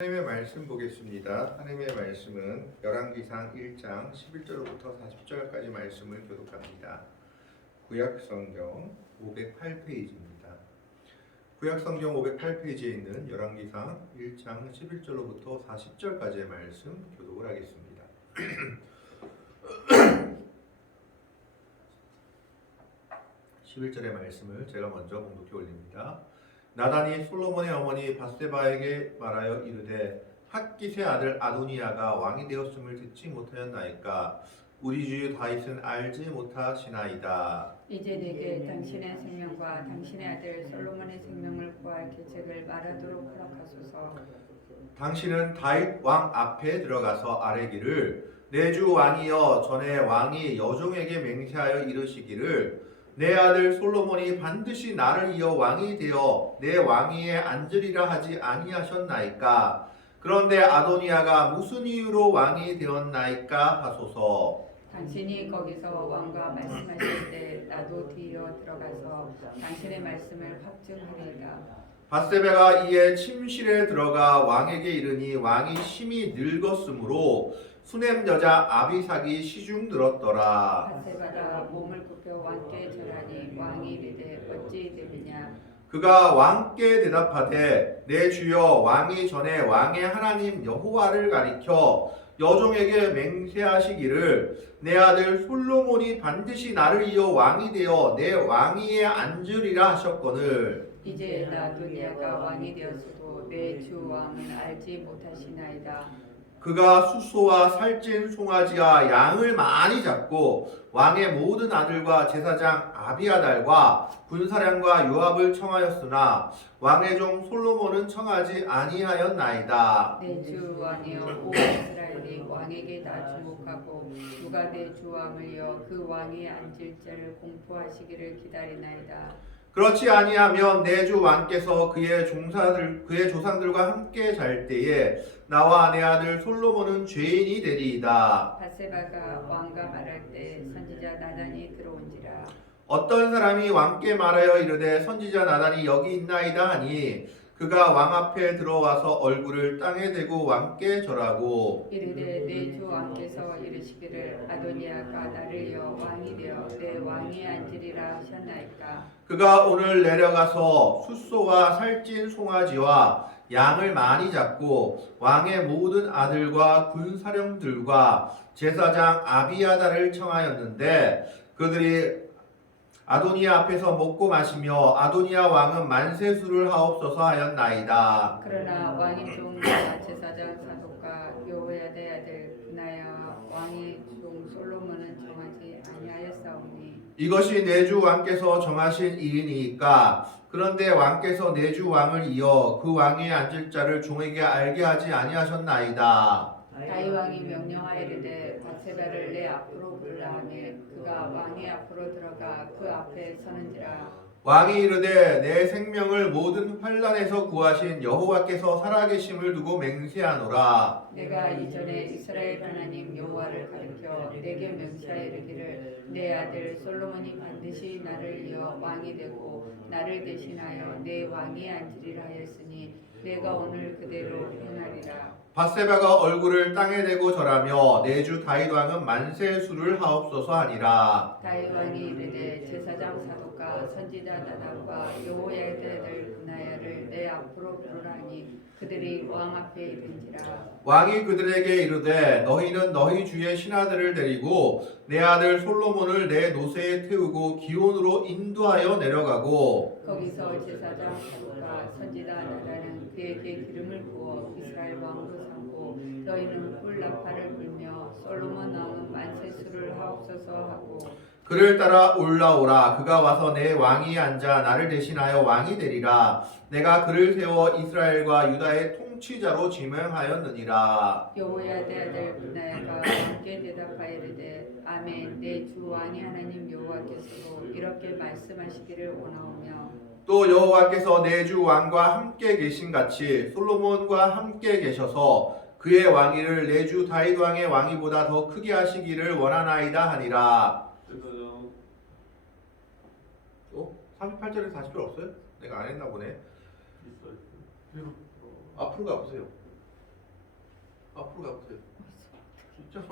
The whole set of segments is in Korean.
하나님의 말씀 보겠습니다. 하나님의 말씀은 열왕기상 1장 11절부터 40절까지 말씀을 교독합니다. 구약성경 508페이지입니다. 구약성경 508페이지에 있는 열왕기상 1장 11절로부터 40절까지의 말씀 교독을 하겠습니다. 11절의 말씀을 제가 먼저 봉독해 올립니다. 나단이 솔로몬의 어머니 밧세바에게 말하여 이르되 핫깃의 아들 아도니아가 왕이 되었음을 듣지 못하였나이까 우리 주 다윗은 알지 못하시나이다. 이제 내게 당신의 생명과 당신의 아들 솔로몬의 생명을 구할 계책을 말하도록 허락하소서. 당신은 다윗 왕 앞에 들어가서 아뢰기를 내 주 왕이여 전에 왕이 여종에게 맹세하여 이르시기를 내 아들 솔로몬이 반드시 나를 이어 왕이 되어 내 왕위에 앉으리라 하지 아니하셨나이까. 그런데 아도니아가 무슨 이유로 왕이 되었나이까 하소서. 당신이 거기서 왕과 말씀하실 때 나도 뒤로 들어가서 당신의 말씀을 확증하리이다. 밧세바가 이에 침실에 들어가 왕에게 이르니 왕이 심히 늙었으므로 수넴 여자 아비삭이 시중 들었더라. 밧세바가 몸을 굽혀 왕께 절하니 왕이 이르되 어찌 되느냐. 그가 왕께 대답하되 내 주여 왕이 전에 왕의 하나님 여호와를 가리켜 여종에게 맹세하시기를 내 아들 솔로몬이 반드시 나를 이어 왕이 되어 내 왕위에 앉으리라 하셨거늘 이제 아도니아가 왕이 되었어도 내 주 왕은 알지 못하시나이다. 그가 숫소와 살찐 송아지와 양을 많이 잡고 왕의 모든 아들과 제사장 아비아달과 군사령과 요압을 청하였으나 왕의 종 솔로몬은 청하지 아니하였나이다. 내 주 왕이여 온 이스라엘이 왕에게 다 주목하고 누가 내 주 왕을 이어 그 왕위에 앉을 자를 공포하시기를 기다리나이다. 그렇지 아니하면 내 주 왕께서 그의 조상들과 함께 잘 때에 나와 내 아들 솔로몬은 죄인이 되리이다. 밧세바가 왕과 말할 때 선지자 나단이 들어온지라. 어떤 사람이 왕께 말하여 이르되 선지자 나단이 여기 있나이다 하니 그가 왕 앞에 들어와서 얼굴을 땅에 대고 왕께 절하고 이르되 내 주 왕께서 이르시기를 아도니아가 나를 이어 왕이 되어 내 왕위에 앉으리라 하셨나이까. 그가 오늘 내려가서 숫소와 살찐 송아지와 양을 많이 잡고 왕의 모든 아들과 군사령들과 제사장 아비아달을 청하였는데 그들이 아도니아 앞에서 먹고 마시며 아도니아 왕은 만세수를 하옵소서 하였나이다. 그러나 왕이 종 제사장 사독과 여호야다의 아들 브나야 왕이 종 솔로몬은 정하지 아니하였사오니 이것이 내 주 왕께서 정하신 일이니까. 그런데 왕께서 내 주 왕을 이어 그 왕위에 앉을 자를 종에게 알게 하지 아니하셨나이다. 다윗 왕이 명령하이르되 밧세바를 내 앞으로 불라 하며 그가 왕의 앞으로 들어가 그 앞에 서는지라. 왕이 이르되 내 생명을 모든 환난에서 구하신 여호와께서 살아계심을 두고 맹세하노라. 내가 이전에 이스라엘 하나님 여호와를 가리켜 내게 명시하여 이르기를 내 아들 솔로몬이 반드시 나를 이어 왕이 되고 나를 대신하여 내 왕위에 앉으리라 하였으니 내가 오늘 그대로 행하리라. 밧세바가 얼굴을 땅에 대고 절하며 내 주 다윗 왕은 만세수를 하옵소서 하니라. 다윗 왕이 이르되 제사장 사독과 선지자 나단과 여호야다의 아들 브나야를 내 앞으로 부르라니 그들이 왕 앞에 이른지라. 왕이 그들에게 이르되 너희는 너희 주의 신하들을 데리고 내 아들 솔로몬을 내 노새에 태우고 기온으로 인도하여 내려가고 거기서 제사장 사독과 선지자 나단은 그에게 기름을 부어 이스라엘 왕으로 삼고 너희는 꿀 나팔을 불며 솔로몬 왕은 만세수를 하옵소서 하고 그를 따라 올라오라. 그가 와서 내 왕위에 앉아 나를 대신하여 왕이 되리라. 내가 그를 세워 이스라엘과 유다의 통치자로 지명하였느니라. 여호야다의 아들 브나야가 왕께 대답하이르되 아멘. 내 주 왕의 하나님 여호와께서도 이렇게 말씀하시기를 원하오며 또 여호와께서 내 주 왕과 함께 계신 같이 솔로몬과 함께 계셔서 그의 왕위를 내 주 다윗 왕의 왕위보다 더 크게 하시기를 원하나이다 하니라. 38절에 40절 없어요? 내가 안 했나 보네. 앞으로 가보세요. 앞으로 가보세요. 진짜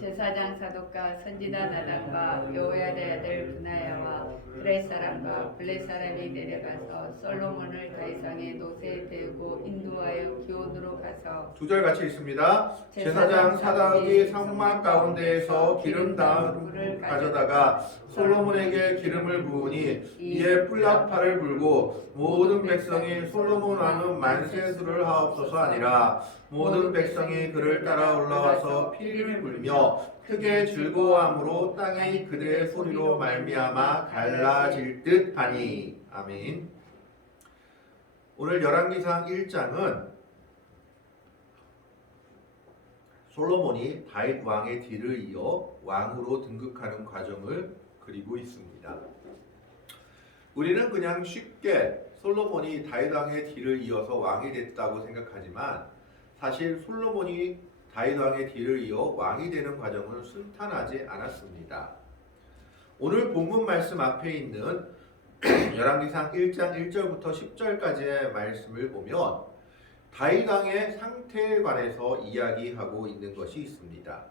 제사장 사독과 선지자 나단과 여호야다의 아들 브나야와 그렛 사람과 블렛 사람이 내려가서 솔로몬을 가이상의 노새에 대고 인도하여 기온으로 가서 2절 같이 있습니다. 제사장 사독이 상막 가운데에서 기름 담은 물을 가져다가 솔로몬에게 기름을 부으니 이에 뿔나팔을 불고 모든 백성이 솔로몬 왕은 만세수를 하옵소서 하니라. 모든 백성이 그를 따라 올라와서 피리를 불며 크게 즐거워함으로 땅이 그들의 소리로 말미암아 갈라질 듯하니. 아멘. 오늘 열왕기상 1장은 솔로몬이 다윗 왕의 뒤를 이어 왕으로 등극하는 과정을 그리고 있습니다. 우리는 그냥 쉽게 솔로몬이 다윗 왕의 뒤를 이어서 왕이 됐다고 생각하지만 사실 솔로몬이 다윗 왕의 뒤를 이어 왕이 되는 과정은 순탄하지 않았습니다. 오늘 본문 말씀 앞에 있는 열왕기상 1장 1절부터 10절까지의 말씀을 보면 다윗 왕의 상태에 관해서 이야기하고 있는 것이 있습니다.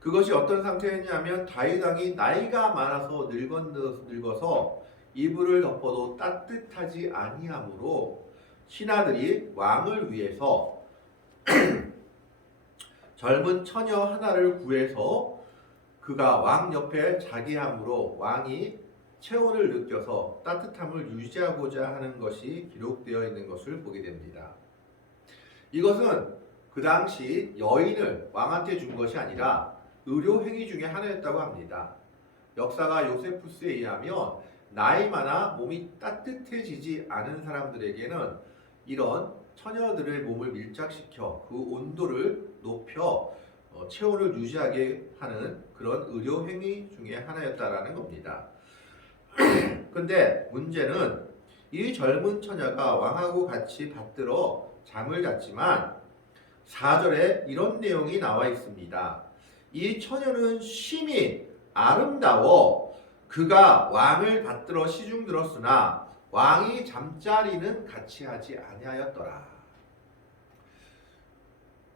그것이 어떤 상태였냐면 다윗 왕이 나이가 많아서 늙어서 이불을 덮어도 따뜻하지 아니하므로 신하들이 왕을 위해서 젊은 처녀 하나를 구해서 그가 왕 옆에 자게 함으로 왕이 체온을 느껴서 따뜻함을 유지하고자 하는 것이 기록되어 있는 것을 보게 됩니다. 이것은 그 당시 여인을 왕한테 준 것이 아니라 의료 행위 중에 하나였다고 합니다. 역사가 요세푸스에 의하면 나이 많아 몸이 따뜻해지지 않은 사람들에게는 이런 처녀들의 몸을 밀착시켜 그 온도를 높여 체온을 유지하게 하는 그런 의료 행위 중에 하나였다라는 겁니다. 근데 문제는 이 젊은 처녀가 왕하고 같이 받들어 잠을 잤지만 4절에 이런 내용이 나와 있습니다. 이 처녀는 심히 아름다워 그가 왕을 받들어 시중 들었으나 왕이 잠자리는 같이 하지 아니하였더라.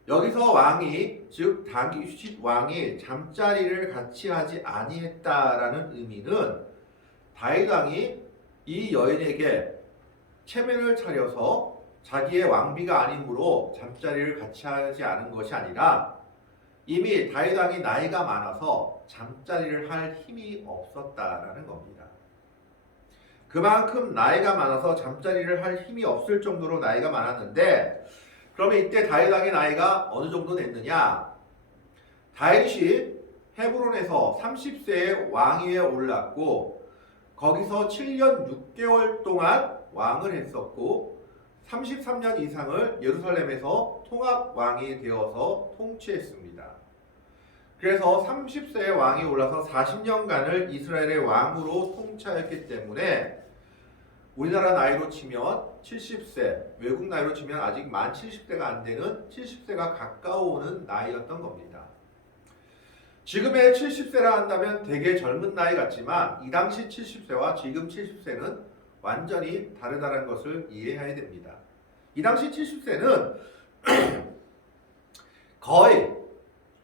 여기서 왕이 즉 다윗 왕이 잠자리를 같이 하지 아니했다라는 의미는 다윗 왕이 이 여인에게 체면을 차려서 자기의 왕비가 아니므로 잠자리를 같이 하지 않은 것이 아니라 이미 다윗 왕이 나이가 많아서 잠자리를 할 힘이 없었다라는 겁니다. 그만큼 나이가 많아서 잠자리를 할 힘이 없을 정도로 나이가 많았는데 그러면 이때 다윗 왕의 나이가 어느 정도 됐느냐? 다윗이 헤브론에서 30세에 왕위에 올랐고 거기서 7년 6개월 동안 왕을 했었고 33년 이상을 예루살렘에서 통합 왕이 되어서 통치했습니다. 그래서 30세에 왕이 올라서 40년간을 이스라엘의 왕으로 통치하였기 때문에 우리나라 나이로 치면 70세, 외국 나이로 치면 아직 만 70세가 안 되는 70세가 가까워오는 나이였던 겁니다. 지금의 70세라 한다면 되게 젊은 나이 같지만 이 당시 70세와 지금 70세는 완전히 다르다는 것을 이해해야 됩니다. 이 당시 70세는 거의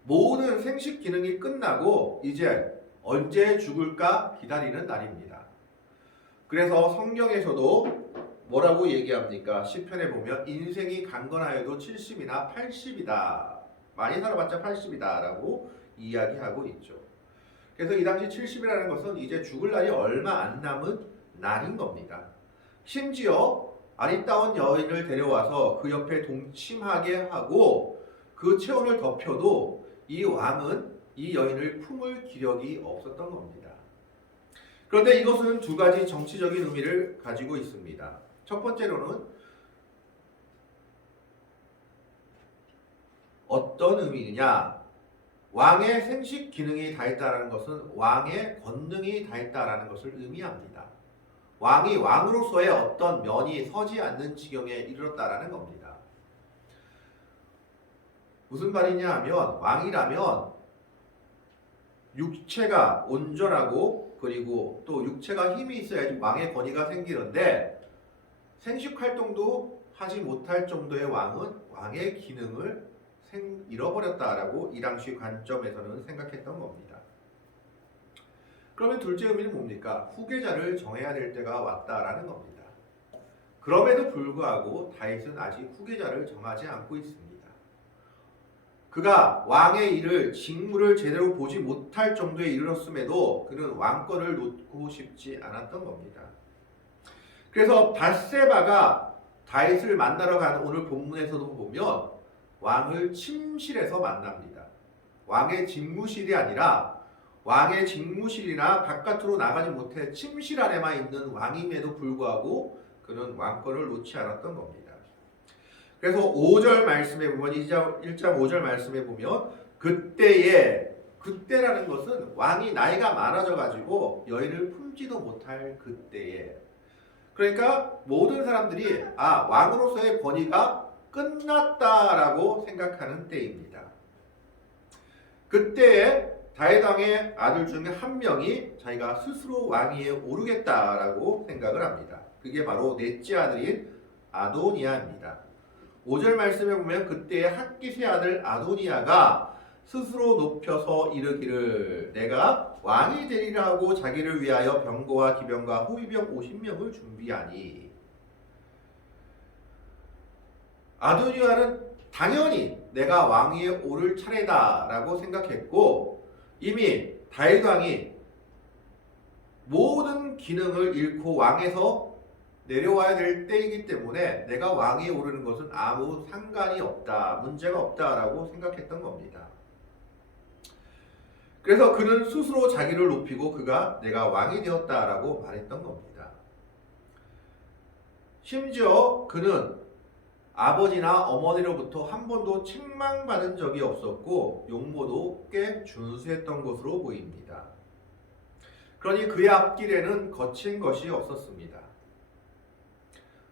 모든 생식 기능이 끝나고 이제 언제 죽을까 기다리는 날입니다. 그래서 성경에서도 뭐라고 얘기합니까? 시편에 보면 인생이 강건하여도 70이나 80이다. 많이 살아봤자 80이다 라고 이야기하고 있죠. 그래서 이 당시 70이라는 것은 이제 죽을 날이 얼마 안 남은 날인 겁니다. 심지어 아리따운 여인을 데려와서 그 옆에 동침하게 하고 그 체온을 덮여도 이 왕은 이 여인을 품을 기력이 없었던 겁니다. 그런데 이것은 두 가지 정치적인 의미를 가지고 있습니다. 첫 번째로는 어떤 의미냐? 왕의 생식 기능이 다했다라는 것은 왕의 권능이 다했다라는 것을 의미합니다. 왕이 왕으로서의 어떤 면이 서지 않는 지경에 이르렀다라는 겁니다. 무슨 말이냐 하면 왕이라면 육체가 온전하고 그리고 또 육체가 힘이 있어야지 왕의 권위가 생기는데 생식 활동도 하지 못할 정도의 왕은 왕의 기능을 잃어버렸다라고 이 당시 관점에서는 생각했던 겁니다. 그러면 둘째 의미는 뭡니까? 후계자를 정해야 될 때가 왔다라는 겁니다. 그럼에도 불구하고 다윗은 아직 후계자를 정하지 않고 있습니다. 그가 왕의 일을 직무를 제대로 보지 못할 정도에 이르렀음에도 그는 왕권을 놓고 싶지 않았던 겁니다. 그래서 밧세바가 다윗을 만나러 가는 오늘 본문에서도 보면 왕을 침실에서 만납니다. 왕의 직무실이 아니라 왕의 직무실이나 바깥으로 나가지 못해 침실 안에만 있는 왕임에도 불구하고 그는 왕권을 놓지 않았던 겁니다. 그래서 5절 말씀에 보면 1장 5절 말씀에 보면 그때라는 것은 왕이 나이가 많아져 가지고 여인을 품지도 못할 그때에, 그러니까 모든 사람들이 왕으로서의 권위가 끝났다라고 생각하는 때입니다. 그때에 다윗 왕의 아들 중에 한 명이 자기가 스스로 왕위에 오르겠다라고 생각을 합니다. 그게 바로 넷째 아들인 아도니아입니다. 5절 말씀에 보면 그때의 핫깃의 아들 아도니아가 스스로 높여서 이르기를 내가 왕이 되리라 하고 자기를 위하여 병거와 기병과 호위병 50명을 준비하니, 아도니아는 당연히 내가 왕위에 오를 차례다라고 생각했고 이미 다윗 왕이 모든 기능을 잃고 왕에서 내려와야 될 때이기 때문에 내가 왕위에 오르는 것은 아무 상관이 없다, 문제가 없다라고 생각했던 겁니다. 그래서 그는 스스로 자기를 높이고 그가 내가 왕이 되었다라고 말했던 겁니다. 심지어 그는 아버지나 어머니로부터 한 번도 책망받은 적이 없었고 용모도 꽤 준수했던 것으로 보입니다. 그러니 그의 앞길에는 거친 것이 없었습니다.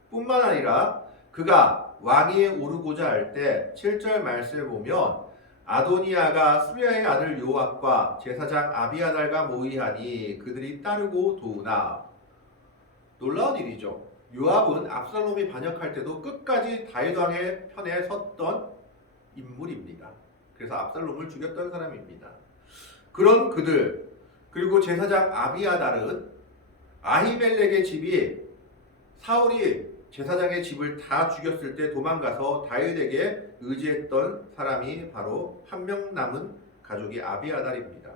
뿐만 아니라 그가 왕위에 오르고자 할 때 7절 말씀에 보면 아도니아가 수리아의 아들 요압과 제사장 아비아달과 모의하니 그들이 따르고 도우나, 놀라운 일이죠. 요압은 압살롬이 반역할 때도 끝까지 다윗 왕의 편에 섰던 인물입니다. 그래서 압살롬을 죽였던 사람입니다. 그런 그들, 그리고 제사장 아비아달은 아히멜렉의 집이 사울이 제사장의 집을 다 죽였을 때 도망가서 다윗에게 의지했던 사람이 바로 한 명 남은 가족이 아비아달입니다.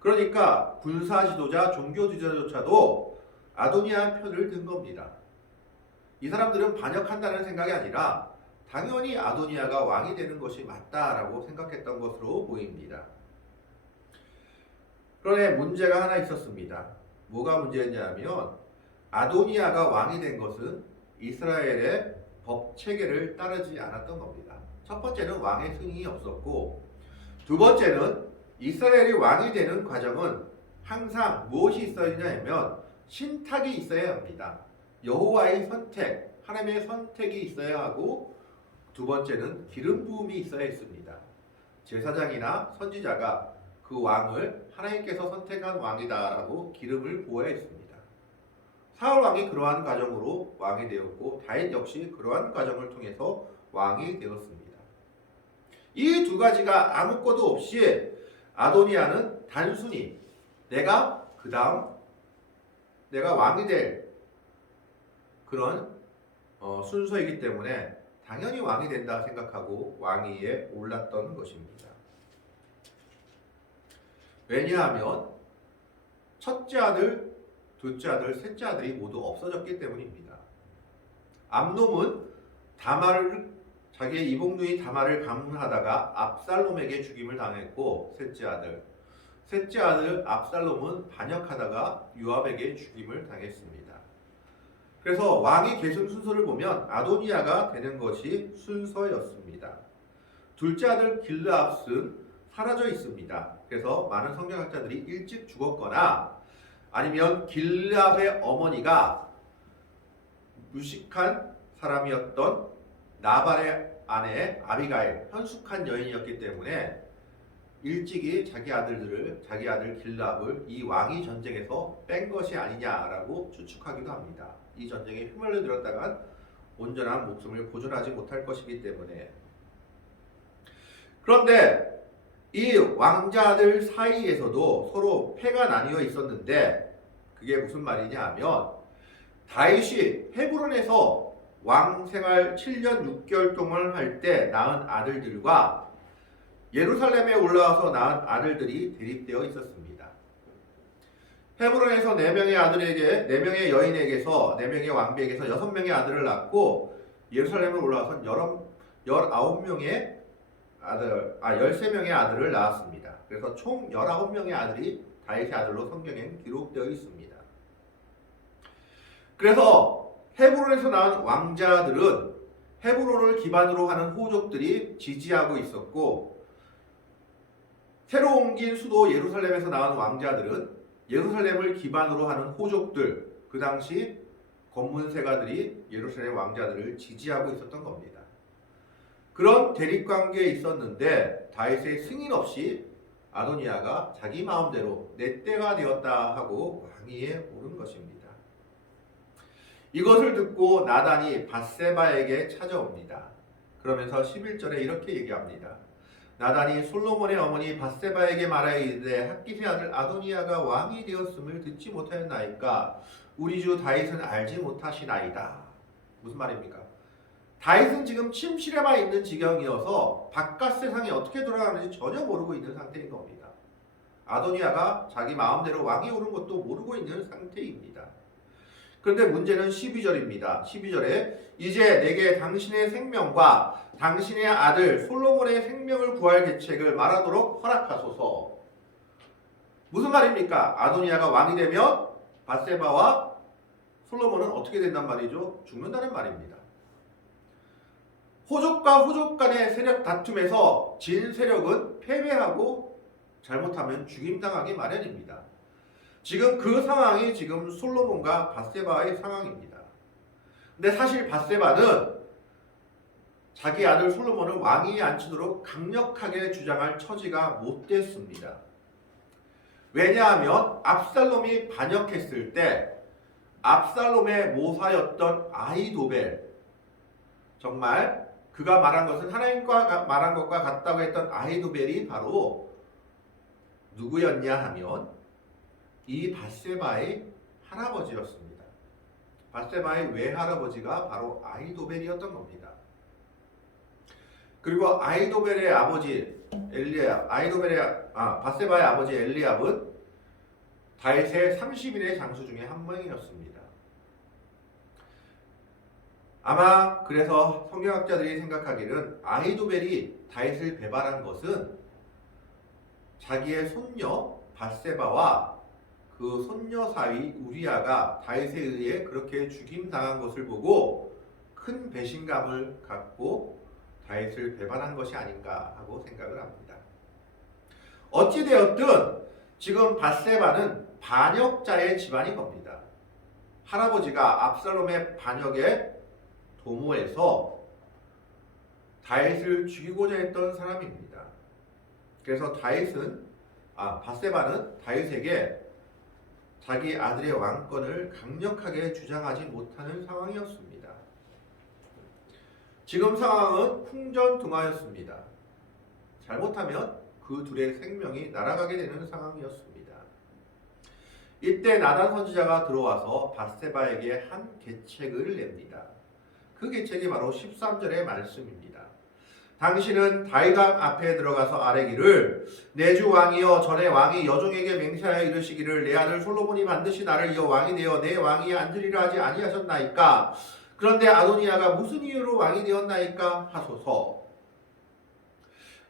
그러니까 군사 지도자, 종교 지도자조차도 아도니아 편을 든 겁니다. 이 사람들은 반역한다는 생각이 아니라 당연히 아도니아가 왕이 되는 것이 맞다라고 생각했던 것으로 보입니다. 그런데 문제가 하나 있었습니다. 뭐가 문제였냐면 아도니아가 왕이 된 것은 이스라엘의 법 체계를 따르지 않았던 겁니다. 첫 번째는 왕의 승인이 없었고, 두 번째는 이스라엘이 왕이 되는 과정은 항상 무엇이 있어야 되냐면 신탁이 있어야 합니다. 여호와의 선택, 하나님의 선택이 있어야 하고, 두 번째는 기름 부음이 있어야 했습니다. 제사장이나 선지자가 그 왕을 하나님께서 선택한 왕이다라고 기름을 부어야 했습니다. 사울 왕이 그러한 과정으로 왕이 되었고 다윗 역시 그러한 과정을 통해서 왕이 되었습니다. 이 두 가지가 아무것도 없이 아도니아는 단순히 내가 그 다음 내가 왕이 될 그런 순서이기 때문에 당연히 왕이 된다 생각하고 왕위에 올랐던 것입니다. 왜냐하면 첫째 아들, 둘째 아들, 셋째 아들이 모두 없어졌기 때문입니다. 암놈은 자기의 이복누이 다말을 강문하다가 압살롬에게 죽임을 당했고, 셋째 아들 압살롬은 반역하다가 요압에게 죽임을 당했습니다. 그래서 왕의 계승 순서를 보면 아도니아가 되는 것이 순서였습니다. 둘째 아들 길르압은 사라져 있습니다. 그래서 많은 성경학자들이 일찍 죽었거나 아니면 길르압의 어머니가 무식한 사람이었던 나발의 아내 아비가일, 현숙한 여인이었기 때문에 일찍이 자기 아들 길르압을 이 왕위 전쟁에서 뺀 것이 아니냐라고 추측하기도 합니다. 이 전쟁에 휘말려 들었다간 온전한 목숨을 보존하지 못할 것이기 때문에. 그런데 이 왕자들 사이에서도 서로 패가 나뉘어 있었는데 그게 무슨 말이냐 하면 다윗이 헤브론에서 왕 생활 7년 6개월 동안 할 때 낳은 아들들과 예루살렘에 올라와서 낳은 아들들이 대립되어 있었습니다. 헤브론에서 4명의 아들에게 4명의 여인에게서 4명의 왕비에게서 6명의 아들을 낳고 예루살렘에 올라와서 19명의 아들, 13명의 아들을 낳았습니다. 그래서 총 19명의 아들이 다윗의 아들로 성경에 기록되어 있습니다. 그래서 헤브론에서 낳은 왕자들은 헤브론을 기반으로 하는 호족들이 지지하고 있었고, 새로 옮긴 수도 예루살렘에서 낳은 왕자들은 예루살렘을 기반으로 하는 호족들, 그 당시 검문세가들이 예루살렘 왕자들을 지지하고 있었던 겁니다. 그런 대립관계에 있었는데 다윗의 승인 없이 아도니아가 자기 마음대로 내 때가 되었다 하고 왕위에 오른 것입니다. 이것을 듣고 나단이 밧세바에게 찾아옵니다. 그러면서 11절에 이렇게 얘기합니다. 나단이 솔로몬의 어머니 밧세바에게 말하이르되 핫깃의 아들 아도니아가 왕이 되었음을 듣지 못하였나이까 우리 주 다윗은 알지 못하시나이다. 무슨 말입니까? 다윗은 지금 침실에만 있는 지경이어서 바깥 세상이 어떻게 돌아가는지 전혀 모르고 있는 상태인 겁니다. 아도니아가 자기 마음대로 왕이 오른 것도 모르고 있는 상태입니다. 그런데 문제는 12절입니다. 12절에 이제 내게 당신의 생명과 당신의 아들 솔로몬의 생명을 구할 계책을 말하도록 허락하소서. 무슨 말입니까? 아도니아가 왕이 되면 밧세바와 솔로몬은 어떻게 된단 말이죠? 죽는다는 말입니다. 호족과 호족 간의 세력 다툼에서 진 세력은 패배하고 잘못하면 죽임당하기 마련입니다. 지금 그 상황이 지금 솔로몬과 밧세바의 상황입니다. 근데 사실 밧세바는 자기 아들 솔로몬을 왕위에 앉히도록 강력하게 주장할 처지가 못 됐습니다. 왜냐하면 압살롬이 반역했을 때 압살롬의 모사였던 아히도벨, 정말 그가 말한 것은 하나님과 말한 것과 같다고 했던 아히도벨이 바로 누구였냐 하면 이 밧세바의 할아버지였습니다. 밧세바의 외할아버지가 바로 아히도벨이었던 겁니다. 그리고 아히도벨의 아버지 엘리압, 밧세바의 아버지 엘리압은 다윗의 30인의 장수 중에 한 명이었습니다. 아마 그래서 성경학자들이 생각하기는 아히도벨이 다윗을 배반한 것은 자기의 손녀 밧세바와 그 손녀 사위 우리아가 다윗에 의해 그렇게 죽임당한 것을 보고 큰 배신감을 갖고 다윗을 배반한 것이 아닌가 하고 생각을 합니다. 어찌되었든 지금 밧세바는 반역자의 집안인 겁니다. 할아버지가 압살롬의 반역에 도모해서 다윗을 죽이고자 했던 사람입니다. 그래서 밧세바는 다윗에게 자기 아들의 왕권을 강력하게 주장하지 못하는 상황이었습니다. 지금 상황은 풍전등화였습니다. 잘못하면 그 둘의 생명이 날아가게 되는 상황이었습니다. 이때 나단 선지자가 들어와서 밧세바에게 한 계책을 냅니다. 그 계책이 바로 13절의 말씀입니다. 당신은 다윗 왕 앞에 들어가서 아뢰기를 내 주 왕이여 전에 왕이 여종에게 맹세하여 이르시기를 내 아들 솔로몬이 반드시 나를 이어 왕이 되어 내 왕위에 앉으리라 하지 아니하셨나이까. 그런데 아도니아가 무슨 이유로 왕이 되었나이까 하소서.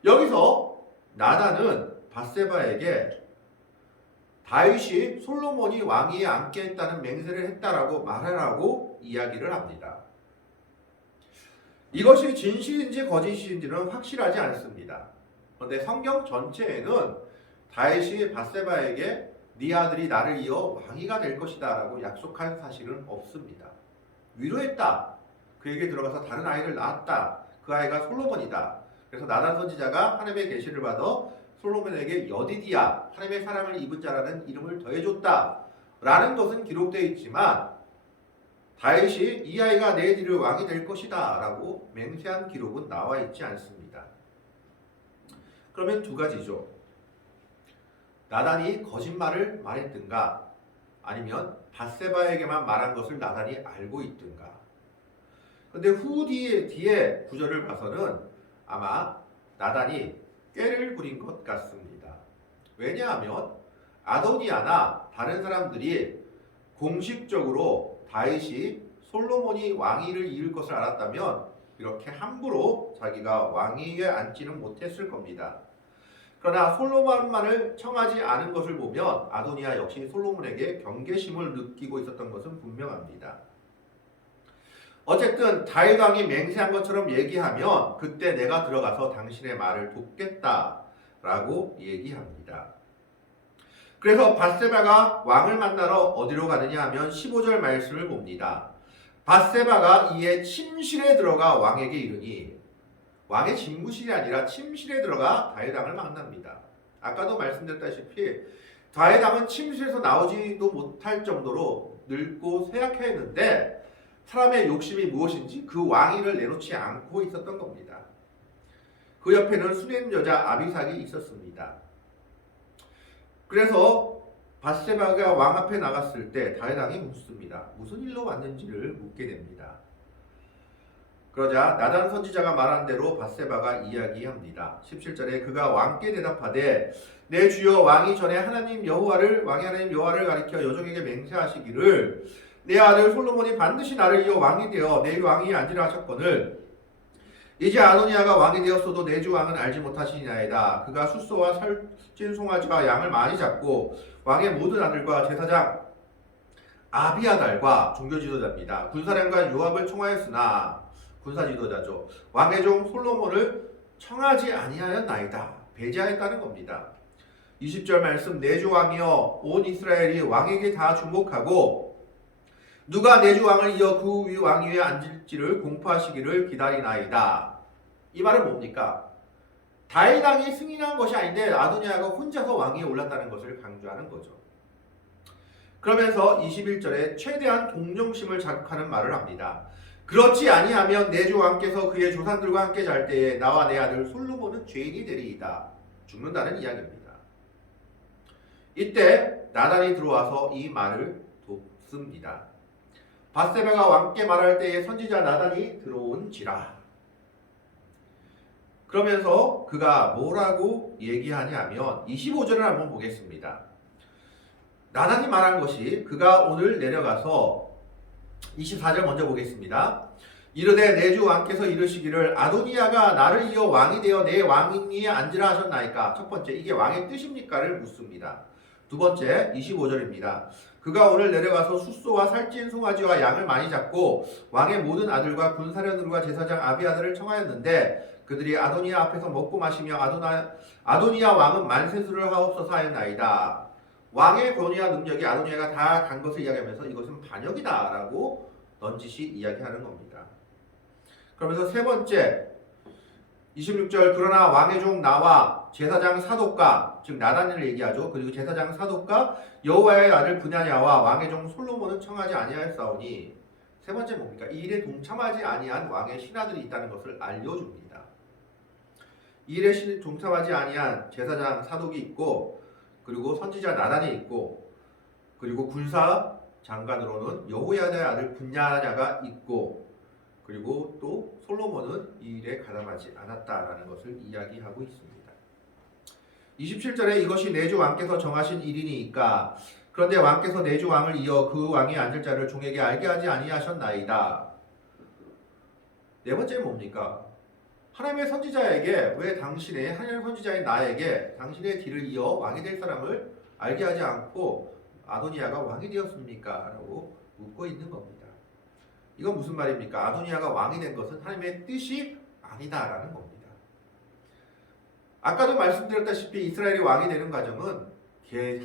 여기서 나단은 밧세바에게 다윗이 솔로몬이 왕위에 앉게 했다는 맹세를 했다라고 말하라고 이야기를 합니다. 이것이 진실인지 거짓인지는 확실하지 않습니다. 그런데 성경 전체에는 다윗이 밧세바에게 네 아들이 나를 이어 왕위가 될 것이다 라고 약속한 사실은 없습니다. 위로했다. 그에게 들어가서 다른 아이를 낳았다. 그 아이가 솔로몬이다. 그래서 나단 선지자가 하나님의 계시를 받아 솔로몬에게 여디디야, 하나님의 사랑을 입은 자라는 이름을 더해줬다 라는 것은 기록되어 있지만 다윗이 이 아이가 내 뒤를 왕이 될 것이다 라고 맹세한 기록은 나와 있지 않습니다. 그러면 두 가지죠. 나단이 거짓말을 말했든가 아니면 밧세바에게만 말한 것을 나단이 알고 있든가. 근데 뒤에 구절을 봐서는 아마 나단이 꾀를 부린 것 같습니다. 왜냐하면 아도니아나 다른 사람들이 공식적으로 다윗이 솔로몬이 왕위를 이을 것을 알았다면 이렇게 함부로 자기가 왕위에 앉지는 못했을 겁니다. 그러나 솔로몬만을 청하지 않은 것을 보면 아도니아 역시 솔로몬에게 경계심을 느끼고 있었던 것은 분명합니다. 어쨌든 다윗 왕이 맹세한 것처럼 얘기하면 그때 내가 들어가서 당신의 말을 돕겠다라고 얘기합니다. 그래서 밧세바가 왕을 만나러 어디로 가느냐 하면 15절 말씀을 봅니다. 밧세바가 이에 침실에 들어가 왕에게 이르니, 왕의 집무실이 아니라 침실에 들어가 다윗 왕을 만납니다. 아까도 말씀드렸다시피 다윗 왕은 침실에서 나오지도 못할 정도로 늙고 쇠약했는데 사람의 욕심이 무엇인지 그 왕위를 내놓지 않고 있었던 겁니다. 그 옆에는 수냄 여자 아비삭이 있었습니다. 그래서 밧세바가 왕 앞에 나갔을 때 다윗 왕이 묻습니다. 무슨 일로 왔는지를 묻게 됩니다. 그러자 나단 선지자가 말한 대로 밧세바가 이야기합니다. 17절에 그가 왕께 대답하되 내 주여 왕이 전에 왕의 하나님 여호와를 가리켜 여종에게 맹세하시기를 내 아들 솔로몬이 반드시 나를 이어 왕이 되어 내 왕위에 앉으라 하셨거늘 이제 아도니아가 왕이 되었어도 내 주 왕은 알지 못하시니이다. 그가 숫소와 살찐 송아지와 양을 많이 잡고 왕의 모든 아들과 제사장 아비아달과 종교 지도자입니다. 군사령관 요압을 청하였으나 군사 지도자죠. 왕의 종 솔로몬을 청하지 아니하였나이다. 배제하였다는 겁니다. 20절 말씀 내 주 왕이여 온 이스라엘이 왕에게 다 주목하고 누가 내 주 왕을 이어 그 왕 위에 앉을지를 공포하시기를 기다리나이다. 이 말은 뭡니까? 다윗 왕이 승인한 것이 아닌데 아도니아가 혼자서 왕위에 올랐다는 것을 강조하는 거죠. 그러면서 21절에 최대한 동정심을 자극하는 말을 합니다. 그렇지 아니하면 내 주 왕께서 그의 조상들과 함께 잘 때에 나와 내 아들 솔로몬은 죄인이 되리이다. 죽는다는 이야기입니다. 이때 나단이 들어와서 이 말을 돕습니다. 밧세바가 왕께 말할 때에 선지자 나단이 들어온지라. 그러면서 그가 뭐라고 얘기하냐면 25절을 한번 보겠습니다. 나단이 말한 것이 그가 오늘 내려가서 24절 먼저 보겠습니다. 이르되 내 주 왕께서 이르시기를 아도니아가 나를 이어 왕이 되어 내 왕위에 앉으라 하셨나이까. 첫 번째 이게 왕의 뜻입니까를 묻습니다. 두 번째 25절입니다. 그가 오늘 내려가서 숫소와 살찐 송아지와 양을 많이 잡고 왕의 모든 아들과 군사령들과 제사장 아비아들을 청하였는데 그들이 아도니아 앞에서 먹고 마시며 아도니아 왕은 만세수를 하옵소서 하였나이다. 왕의 권위와 능력이 아도니아가 다 간 것을 이야기하면서 이것은 반역이다 라고 넌지시 이야기하는 겁니다. 그러면서 세 번째 26절 그러나 왕의 종 나와 제사장 사독과 즉 나단을 얘기하죠. 그리고 제사장 사독과 여호와의 아들 브냐냐와 왕의 종 솔로몬은 청하지 아니하였사오니 세 번째 뭡니까? 이 일에 동참하지 아니한 왕의 신하들이 있다는 것을 알려줍니다. 이 일에 동참하지 아니한 제사장 사독이 있고 그리고 선지자 나단이 있고 그리고 군사 장관으로는 여호야다의 아들 분야냐가 있고 그리고 또 솔로몬은 이 일에 가담하지 않았다라는 것을 이야기하고 있습니다. 27절에 이것이 내 주 왕께서 정하신 일이니까 그런데 왕께서 내 주 왕을 이어 그 왕이 앉을 자를 종에게 알게 하지 아니하셨나이다. 네 번째 뭡니까? 하나님의 선지자에게 왜 하나님의 선지자인 나에게 당신의 뒤를 이어 왕이 될 사람을 알게 하지 않고 아도니아가 왕이 되었습니까? 라고 묻고 있는 겁니다. 이건 무슨 말입니까? 아도니아가 왕이 된 것은 하나님의 뜻이 아니다라는 겁니다. 아까도 말씀드렸다시피 이스라엘이 왕이 되는 과정은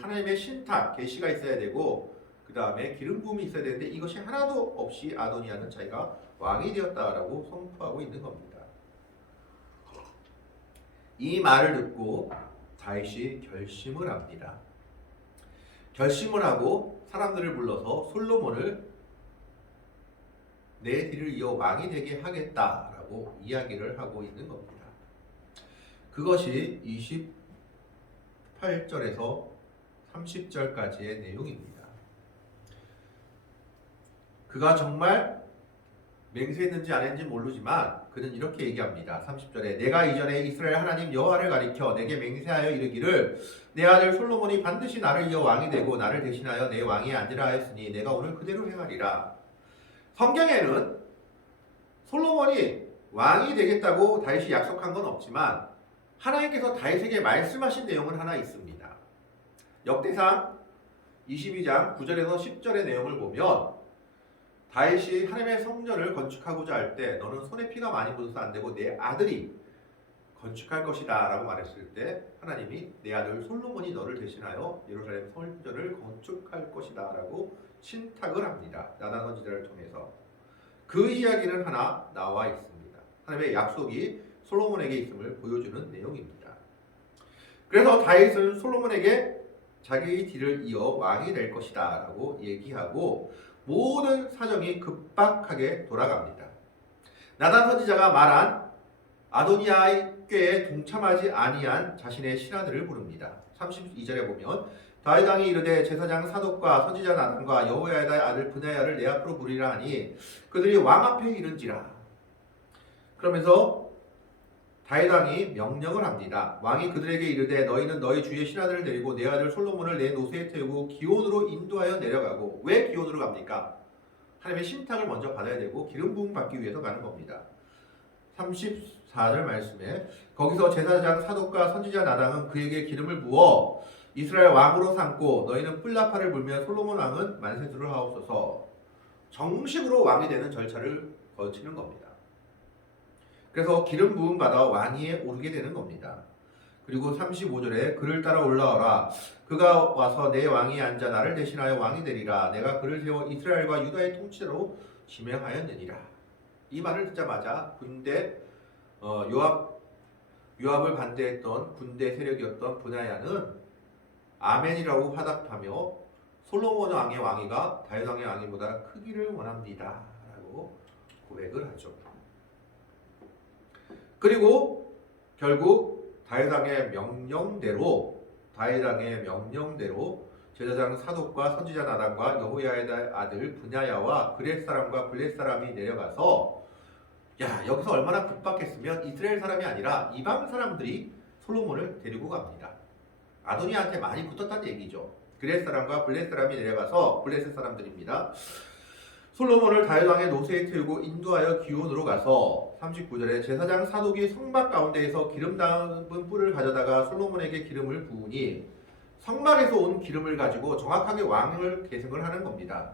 하나님의 신탁, 계시가 있어야 되고 그 다음에 기름 부음이 있어야 되는데 이것이 하나도 없이 아도니아는 자기가 왕이 되었다라고 선포하고 있는 겁니다. 이 말을 듣고 다윗이 결심을 합니다. 결심을 하고 사람들을 불러서 솔로몬을 내 뒤를 이어 왕이 되게 하겠다라고 이야기를 하고 있는 겁니다. 그것이 28절에서 30절까지의 내용입니다. 그가 정말 맹세했는지 안 했는지 모르지만 그는 이렇게 얘기합니다. 30절에 내가 이전에 이스라엘 하나님 여호와를 가리켜 내게 맹세하여 이르기를 내 아들 솔로몬이 반드시 나를 이어 왕이 되고 나를 대신하여 내 왕위에 앉으라 하였으니 내가 오늘 그대로 행하리라. 성경에는 솔로몬이 왕이 되겠다고 다윗이 약속한 건 없지만 하나님께서 다윗에게 말씀하신 내용은 하나 있습니다. 역대상 22장 9절에서 10절의 내용을 보면 다윗이 하나님의 성전을 건축하고자 할 때 너는 손에 피가 많이 묻어서 안 되고 내 아들이 건축할 것이다 라고 말했을 때 하나님이 내 아들 솔로몬이 너를 대신하여 예루살렘 성전을 건축할 것이다 라고 신탁을 합니다. 나단 선지자를 통해서. 그 이야기는 하나 나와 있습니다. 하나님의 약속이 솔로몬에게 있음을 보여주는 내용입니다. 그래서 다윗은 솔로몬에게 자기 뒤를 이어 왕이 될 것이다 라고 얘기하고 모든 사정이 급박하게 돌아갑니다. 나단 선지자가 말한 아도니아의 꾀에 동참하지 아니한 자신의 신하들을 부릅니다. 32절에 보면 다윗 왕이 이르되 제사장 사독과 선지자 나단과 여호야다의 아들 브나야를 내 앞으로 부르리라 하니 그들이 왕 앞에 이른지라. 그러면서 다윗 왕이 명령을 합니다. 왕이 그들에게 이르되 너희는 너희 주의 신하들을 데리고 내 아들 솔로몬을 내 노새에 태우고 기온으로 인도하여 내려가고. 왜 기온으로 갑니까? 하나님의 신탁을 먼저 받아야 되고 기름 부음 받기 위해서 가는 겁니다. 34절 말씀에 거기서 제사장 사독과 선지자 나단은 그에게 기름을 부어 이스라엘 왕으로 삼고 너희는 뿔나팔을 불며 솔로몬 왕은 만세수를 하옵소서. 정식으로 왕이 되는 절차를 거치는 겁니다. 그래서 기름 부음 받아 왕위에 오르게 되는 겁니다. 그리고 35절에 그를 따라 올라오라. 그가 와서 내 왕위에 앉아 나를 대신하여 왕이 되리라. 내가 그를 세워 이스라엘과 유다의 통치자로 지명하였느니라. 이 말을 듣자마자 군대 요압을 반대했던 군대 세력이었던 브나야는 아멘이라고 화답하며 솔로몬 왕의 왕위가 다윗 왕의 왕위보다 크기를 원합니다 라고 고백을 하죠. 그리고 결국 다윗 왕의 명령대로 제사장 사독과 선지자 나단과 여호야다의 아들 브냐야와 그렛 사람과 블렛 사람이 내려가서 여기서 얼마나 급박했으면 이스라엘 사람이 아니라 이방 사람들이 솔로몬을 데리고 갑니다. 아도니아한테 많이 붙었다는 얘기죠. 그렛 사람과 블렛 사람이 내려가서 블렛 사람들입니다. 솔로몬을 다윗 왕의 노새에 태우고 인도하여 기온으로 가서 39절에 제사장 사독이 성막 가운데에서 기름 담은 뿔을 가져다가 솔로몬에게 기름을 부으니 성막에서 온 기름을 가지고 정확하게 왕을 계승을 하는 겁니다.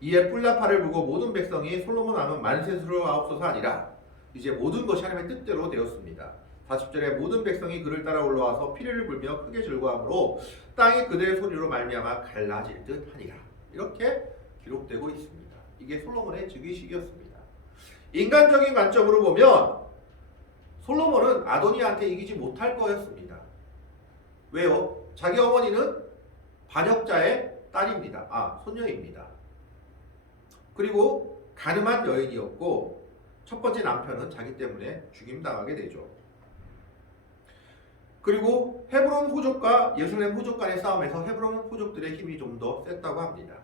이에 뿔나팔을 불고 모든 백성이 솔로몬 왕은 만세수를 하옵소서 하니라. 이제 모든 것이 하나님의 뜻대로 되었습니다. 40절에 모든 백성이 그를 따라 올라와서 피리를 불며 크게 즐거워하므로 땅이 그들의 소리로 말미암아 갈라질 듯 하니라. 이렇게 기록되고 있습니다. 이게 솔로몬의 즉위식이었습니다. 인간적인 관점으로 보면 솔로몬은 아도니아한테 이기지 못할 거였습니다. 왜요? 자기 어머니는 반역자의 딸입니다. 손녀입니다. 그리고 가늠한 여인이었고 첫 번째 남편은 자기 때문에 죽임당하게 되죠. 그리고 헤브론 호족과 예루살렘 호족 간의 싸움에서 헤브론 호족들의 힘이 좀 더 셌다고 합니다.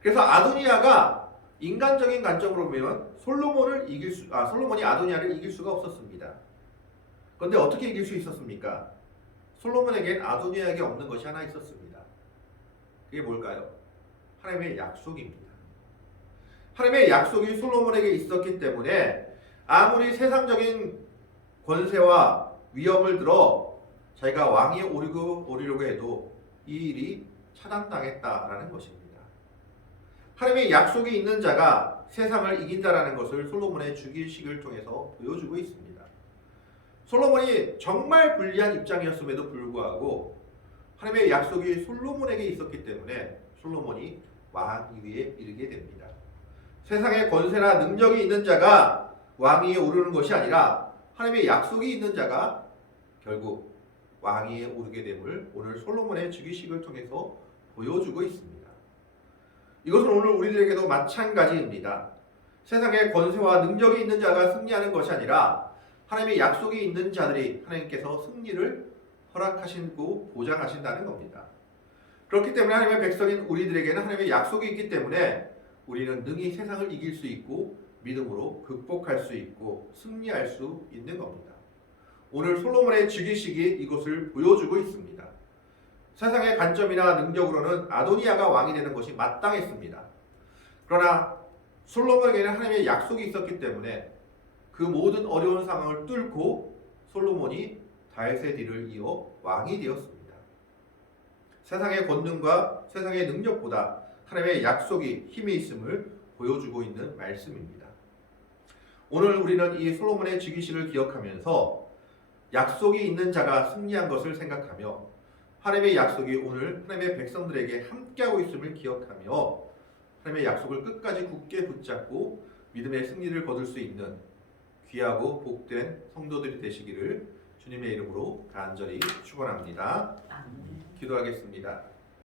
그래서 아도니아가 인간적인 관점으로 보면 솔로몬이 아도니아를 이길 수가 없었습니다. 그런데 어떻게 이길 수 있었습니까? 솔로몬에겐 아도니아에게 없는 것이 하나 있었습니다. 그게 뭘까요? 하나님의 약속입니다. 하나님의 약속이 솔로몬에게 있었기 때문에 아무리 세상적인 권세와 위협을 들어 자기가 왕위에 오르려고 해도 이 일이 차단당했다라는 것입니다. 하나님의 약속이 있는 자가 세상을 이긴다라는 것을 솔로몬의 즉위식을 통해서 보여주고 있습니다. 솔로몬이 정말 불리한 입장이었음에도 불구하고 하나님의 약속이 솔로몬에게 있었기 때문에 솔로몬이 왕위에 이르게 됩니다. 세상에 권세나 능력이 있는 자가 왕위에 오르는 것이 아니라 하나님의 약속이 있는 자가 결국 왕위에 오르게 됨을 오늘 솔로몬의 즉위식을 통해서 보여주고 있습니다. 이것은 오늘 우리들에게도 마찬가지입니다. 세상에 권세와 능력이 있는 자가 승리하는 것이 아니라 하나님의 약속이 있는 자들이 하나님께서 승리를 허락하시고 보장하신다는 겁니다. 그렇기 때문에 하나님의 백성인 우리들에게는 하나님의 약속이 있기 때문에 우리는 능히 세상을 이길 수 있고 믿음으로 극복할 수 있고 승리할 수 있는 겁니다. 오늘 솔로몬의 즉위식이 이것을 보여주고 있습니다. 세상의 관점이나 능력으로는 아도니아가 왕이 되는 것이 마땅했습니다. 그러나 솔로몬에게는 하나님의 약속이 있었기 때문에 그 모든 어려운 상황을 뚫고 솔로몬이 다윗의 뒤를 이어 왕이 되었습니다. 세상의 권능과 세상의 능력보다 하나님의 약속이 힘이 있음을 보여주고 있는 말씀입니다. 오늘 우리는 이 솔로몬의 즉위식을 기억하면서 약속이 있는 자가 승리한 것을 생각하며 하나님의 약속이 오늘 하나님의 백성들에게 함께하고 있음을 기억하며 하나님의 약속을 끝까지 굳게 붙잡고 믿음의 승리를 거둘 수 있는 귀하고 복된 성도들이 되시기를 주님의 이름으로 간절히 축원합니다. 기도하겠습니다.